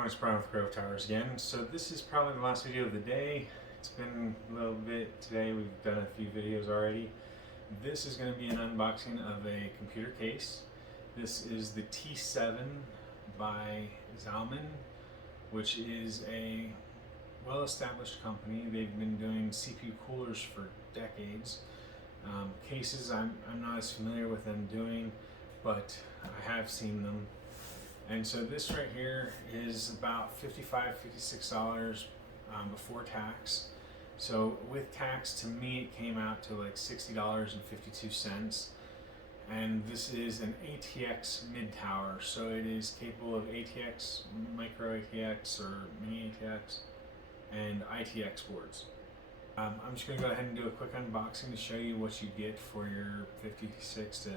everyone, it's Brian with GreyWolf Towers again. So this is probably the last video of the day. It's been a little bit today. We've done a few videos already. This is going to be an unboxing of a computer case. This is the T7 by Zalman, which is a well-established company. They've been doing CPU coolers for decades. Cases, I'm not as familiar with them doing, but I have seen them. And so this right here is about $55, $56 before tax. So with tax, to me, it came out to like $60.52. And this is an ATX mid tower. So it is capable of ATX, micro ATX, or mini ATX, and ITX boards. I'm just going to go ahead and do a quick unboxing to show you what you get for your 56 to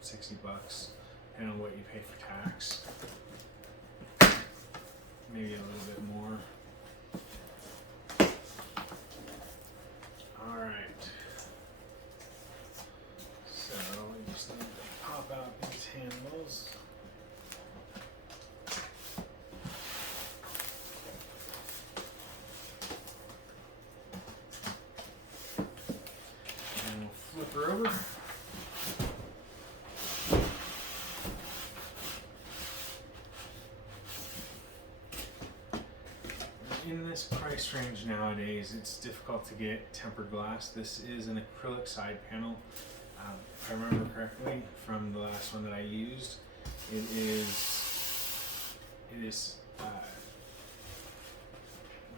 60 bucks. And on what you pay for tax. Maybe a little bit more. Alright. So we just need to pop out these handles. And we'll flip her over. In this price range nowadays, it's difficult to get tempered glass. This is an acrylic side panel. If I remember correctly from the last one that I used, it is what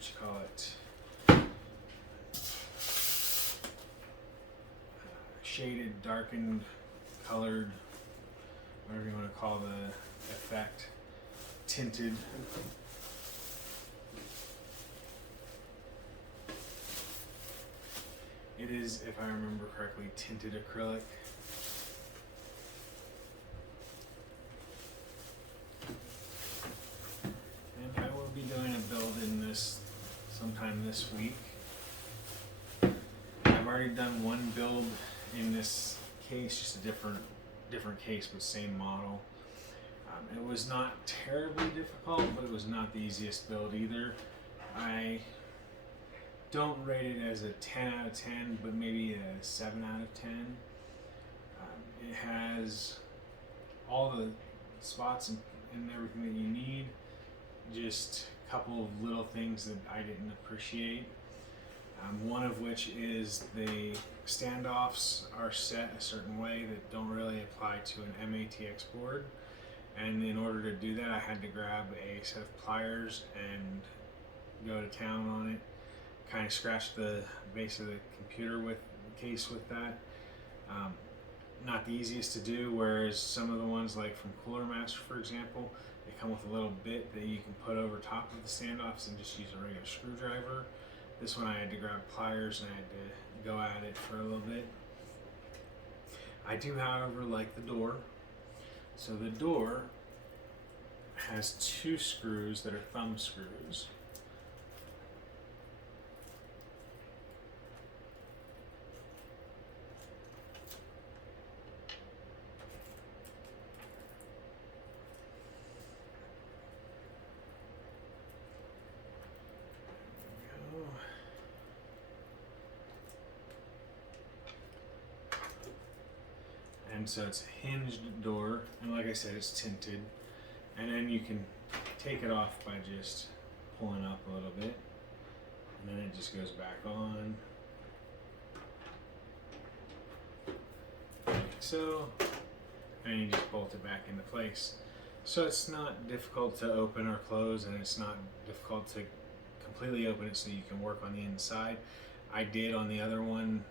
you call it, shaded, darkened, colored, whatever you want to call the effect, tinted. It is, if I remember correctly, tinted acrylic. And I will be doing a build in this sometime this week. I've already done one build in this case, just a different case, but same model. It was not terribly difficult, but it was not the easiest build either. I don't rate it as a 10 out of 10, but maybe a 7 out of 10. It has all the spots and everything that you need, just a couple of little things that I didn't appreciate. One of which is the standoffs are set a certain way that don't really apply to an MATX board. And in order to do that, I had to grab a set of pliers and go to town on it. Kind of scratch the base of the computer with the case with that. Not the easiest to do, whereas some of the ones like from Cooler Master, for example, they come with a little bit that you can put over top of the standoffs and just use a regular screwdriver. This one I had to grab pliers and I had to go at it for a little bit. I do, however, like the door. So the door has two screws that are thumb screws. And so it's a hinged door, and like I said, it's tinted. And then you can take it off by just pulling up a little bit, and then it just goes back on, like so, and you just bolt it back into place. So it's not difficult to open or close, and it's not difficult to completely open it so you can work on the inside. I did on the other one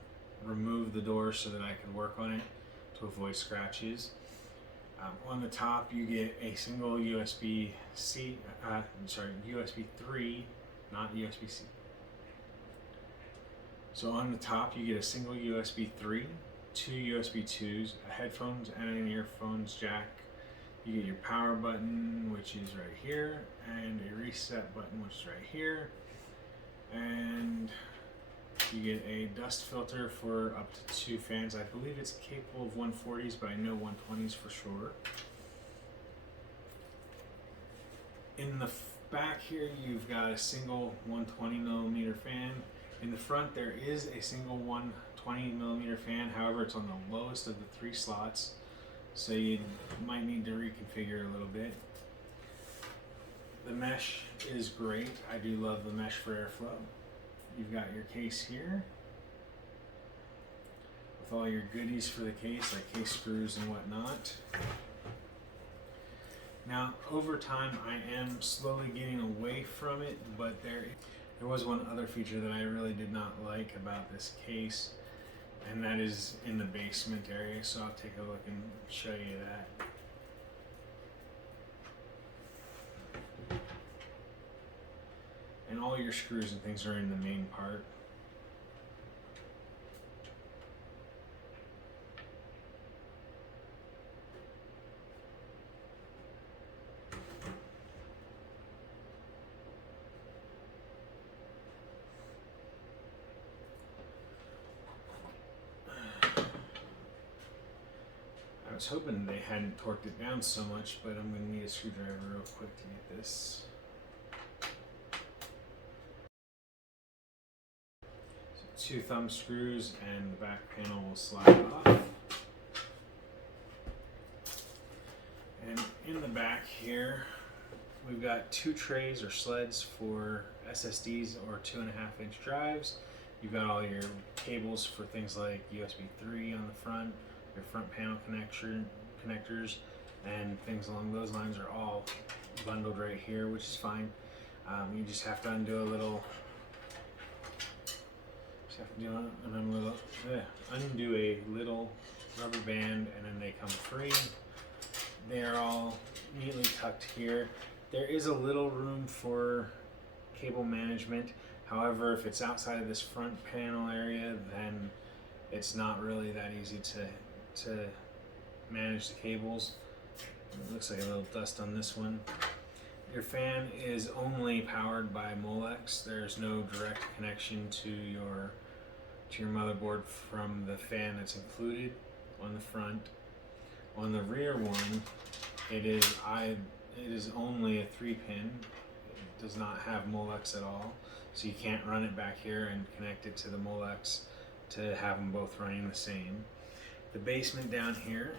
remove the door so that I could work on it to avoid scratches. On the top you get a single USB-C, USB 3, not USB-C. So on the top you get a single USB 3, two USB 2s, a headphones and an earphones jack. You get your power button, which is right here, and a reset button, which is right here. And you get a dust filter for up to 2 fans. I believe it's capable of 140s, but I know 120s for sure. In the back here, you've got a single 120mm fan. In the front, there is a single 120mm fan. However, it's on the lowest of the 3 slots, so you might need to reconfigure a little bit. The mesh is great. I do love the mesh for airflow. You've got your case here with all your goodies for the case, like case screws and whatnot. Now, over time, I am slowly getting away from it, but there was one other feature that I really did not like about this case, and that is in the basement area, so I'll take a look and show you that. And all your screws and things are in the main part. I was hoping they hadn't torqued it down so much, but I'm going to need a screwdriver real quick to get this. So 2 thumb screws and the back panel will slide off. And in the back here, we've got 2 trays or sleds for SSDs or 2.5-inch drives. You've got all your cables for things like USB 3 on the front, your front panel connectors, and things along those lines are all bundled right here, which is fine. You just have to undo a little, undo a little rubber band, and then they come free. They are all neatly tucked here. There is a little room for cable management. However, if it's outside of this front panel area, then it's not really that easy to manage the cables. It looks like a little dust on this one. Your fan is only powered by Molex. There's no direct connection to your motherboard from the fan that's included on the front. On the rear one, it is only a 3-pin. It does not have Molex at all, so you can't run it back here and connect it to the Molex to have them both running the same. The basement down here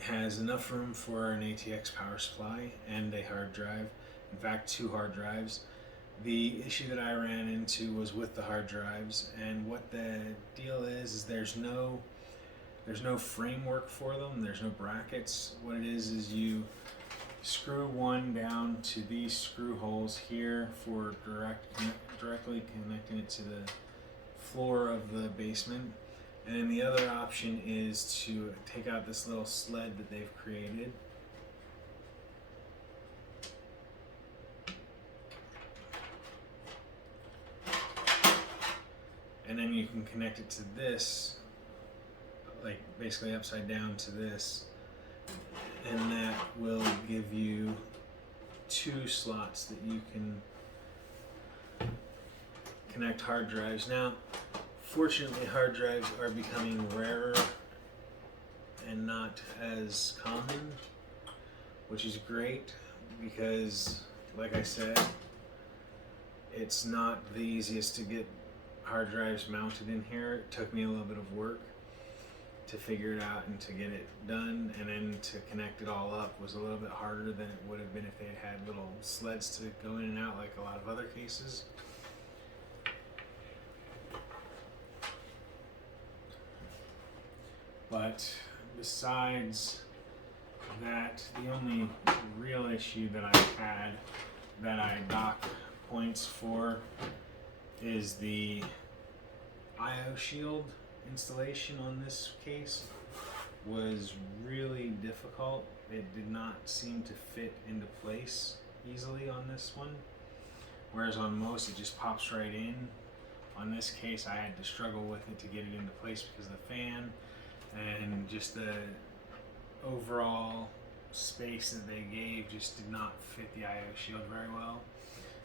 has enough room for an ATX power supply and a hard drive. In fact, 2 hard drives. The issue that I ran into was with the hard drives, and what the deal is there's no framework for them. There's no brackets. What it is you screw one down to these screw holes here for directly connecting it to the floor of the basement, and then the other option is to take out this little sled that they've created. And then you can connect it to this, like basically upside down to this, and that will give you 2 slots that you can connect hard drives. Now, fortunately, hard drives are becoming rarer and not as common, which is great because, like I said, it's not the easiest to get hard drives mounted in here. It took me a little bit of work to figure it out and to get it done, and then to connect it all up was a little bit harder than it would have been if they had little sleds to go in and out like a lot of other cases. But besides that, the only real issue that I had that I dock points for is the IO shield installation on this case was really difficult. It did not seem to fit into place easily on this one, whereas on most it just pops right in. On this case I had to struggle with it to get it into place because of the fan and just the overall space that they gave just did not fit the IO shield very well.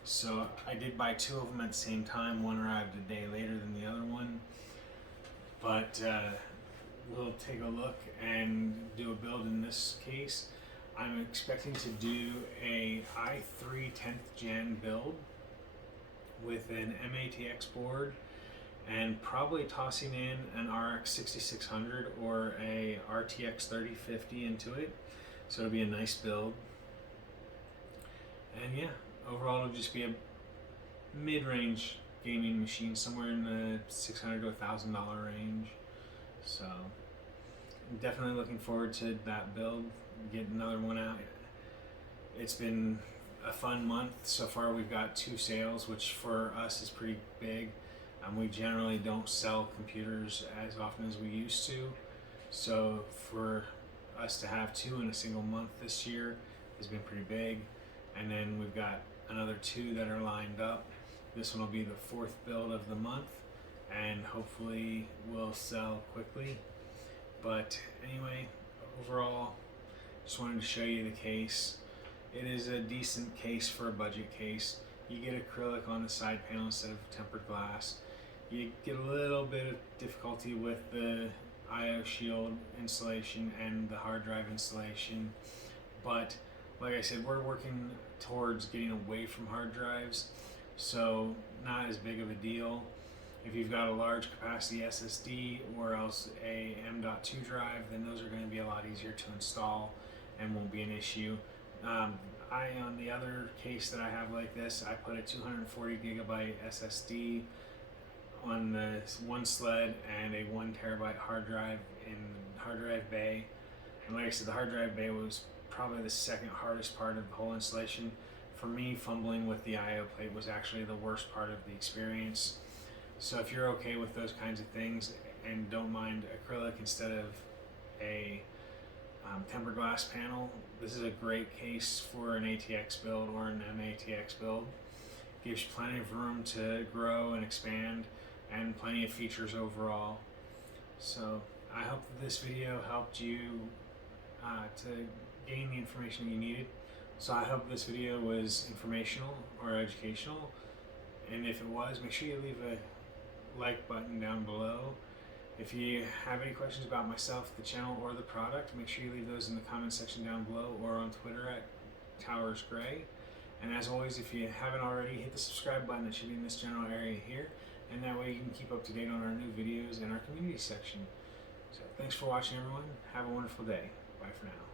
So I did buy 2 of them at the same time. One arrived a day later than the other one, but we'll take a look and do a build in this case. I'm expecting to do a i3 10th gen build with an MATX board and probably tossing in an RX 6600 or a RTX 3050 into it. So it'll be a nice build. And yeah, overall it'll just be a mid-range gaming machine, somewhere in the $600 to $1,000 range. So I'm definitely looking forward to that build, get another one out. It's been a fun month so far. We've got 2 sales, which for us is pretty big. We generally don't sell computers as often as we used to, so for us to have 2 in a single month this year has been pretty big. And then we've got another 2 that are lined up. This one will be the 4th build of the month, and hopefully will sell quickly. But anyway, overall, just wanted to show you the case. It is a decent case for a budget case. You get acrylic on the side panel instead of tempered glass. You get a little bit of difficulty with the IO shield installation and the hard drive installation, but like I said, we're working towards getting away from hard drives, so not as big of a deal. If you've got a large capacity SSD or else a M.2 drive, then those are going to be a lot easier to install and won't be an issue. On the other case that I have like this, I put a 240 gigabyte SSD on the one sled and a 1 terabyte hard drive in hard drive bay. And like I said, the hard drive bay was probably the second hardest part of the whole installation. For me, fumbling with the IO plate was actually the worst part of the experience. So if you're okay with those kinds of things and don't mind acrylic instead of a tempered glass panel, this is a great case for an ATX build or an MATX build. Gives you plenty of room to grow and expand, and plenty of features overall. So I hope that this video helped you to gain the information you needed. So I hope this video was informational or educational, and if it was, make sure you leave a like button down below. If you have any questions about myself, the channel, or the product, make sure you leave those in the comment section down below or on Twitter at TowersGrey. And as always, if you haven't already, hit the subscribe button that should be in this general area here, and that way you can keep up to date on our new videos and our community section. So thanks for watching, everyone. Have a wonderful day. Bye for now.